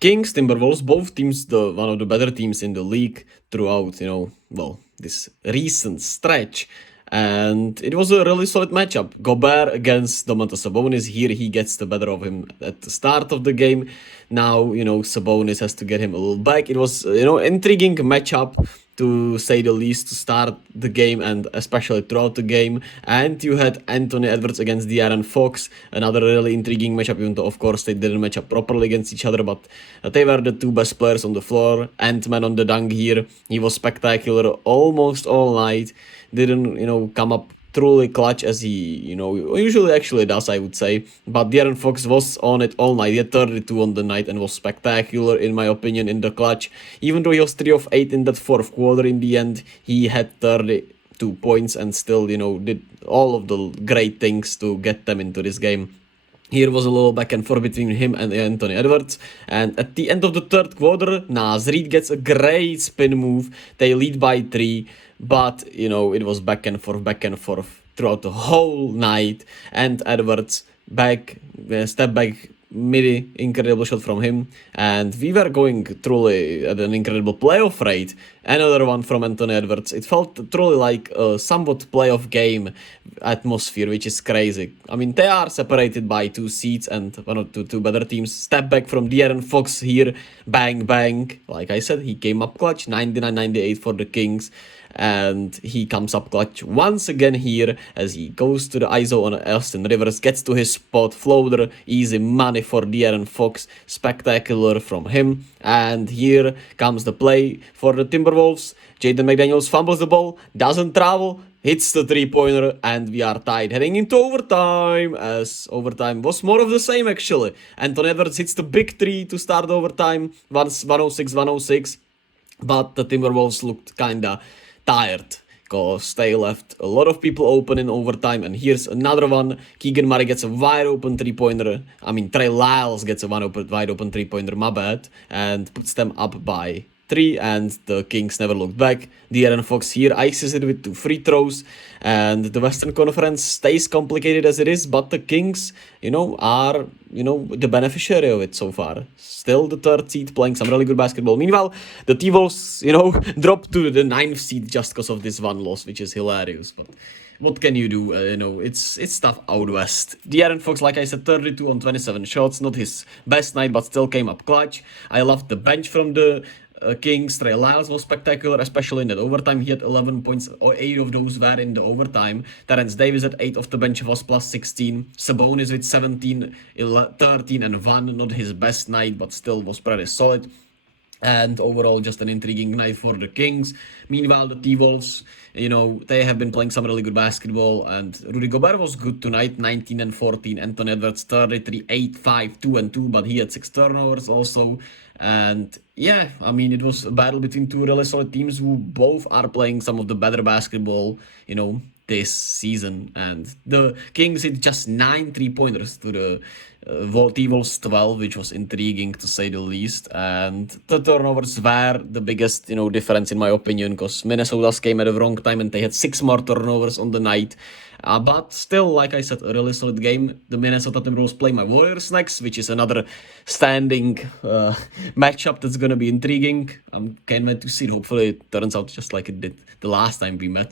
Kings, Timberwolves, both teams, one of the better teams in the league throughout, this recent stretch. And it was a really solid matchup. Gobert against Domantas Sabonis. Here he gets the better of him at the start of the game. Now, Sabonis has to get him a little back. It was, intriguing matchup to say the least to start the game and especially throughout the game. And you had Anthony Edwards against aaronfox, another really intriguing matchup, even though of course they didn't match up properly against each other, but they were the two best players on the floor. Ant-Man on the dunk here, he was spectacular almost all night, didn't, come up truly clutch as he, usually actually does, I would say. But aaronfox was on it all night. He had 32 on the night and was spectacular, in my opinion, in the clutch. Even though he was 3 of 8 in that fourth quarter, in the end, he had 32 points and still, did all of the great things to get them into this game. Here was a little back and forth between him and Anthony Edwards. And at the end of the third quarter, Naz Reid gets a great spin move. They lead by 3. But, it was back and forth throughout the whole night. And Edwards step back, midi, incredible shot from him. And we were going truly at an incredible playoff rate. Another one from Anthony Edwards. It felt truly like a somewhat playoff game atmosphere, which is crazy. I mean, they are separated by 2 seeds and one or two better teams. Step back from aaronfox here, bang, bang. Like I said, he came up clutch, 99-98 for the Kings. And he comes up clutch once again here as he goes to the ISO on Austin Rivers, gets to his spot, floater, easy money for aaronfox, spectacular from him. And here comes the play for the Timberwolves. Jaden McDaniels fumbles the ball, doesn't travel, hits the 3-pointer, and we are tied heading into overtime, as overtime was more of the same actually. Anthony Edwards hits the big 3 to start overtime, 106-106, but the Timberwolves looked kinda tired because they left a lot of people open in overtime. And here's another one. Keegan Murray gets a wide open 3-pointer. I mean, Trey Lyles gets a wide open 3-pointer, my bad, and puts them up by 3, and the Kings never looked back. aaronfox here ices it with 2 free throws, and the Western Conference stays complicated as it is, but the Kings, are, the beneficiary of it so far. Still the 3rd seed, playing some really good basketball. Meanwhile, the T-Wolves, dropped to the 9th seed just because of this one loss, which is hilarious, but what can you do? It's tough out west. aaronfox, like I said, 32 on 27 shots, not his best night, but still came up clutch. I loved the bench from the Kings. Trey Lyles was spectacular, especially in that overtime. He had 11 points, or 8 of those were in the overtime. Terrence Davis at 8 off the bench was plus 16. Sabonis with 17, 13 and 1. Not his best night, but still was pretty solid. And overall, just an intriguing night for the Kings. Meanwhile, the T-Wolves, they have been playing some really good basketball. And Rudy Gobert was good tonight, 19 and 14. Anthony Edwards, 33, 8, 5, 2 and 2. But he had 6 turnovers also. And yeah, I mean, it was a battle between 2 really solid teams who both are playing some of the better basketball, this season. And the Kings hit just 9 3-pointers to the T-Wolves 12, which was intriguing to say the least. And the turnovers were the biggest, difference in my opinion, because Minnesota's came at the wrong time and they had 6 more turnovers on the night. But still, like I said, a really solid game. The Minnesota Timberwolves play my Warriors next, which is another standing matchup that's going to be intriguing. Can't wait to see it. Hopefully it turns out just like it did the last time we met.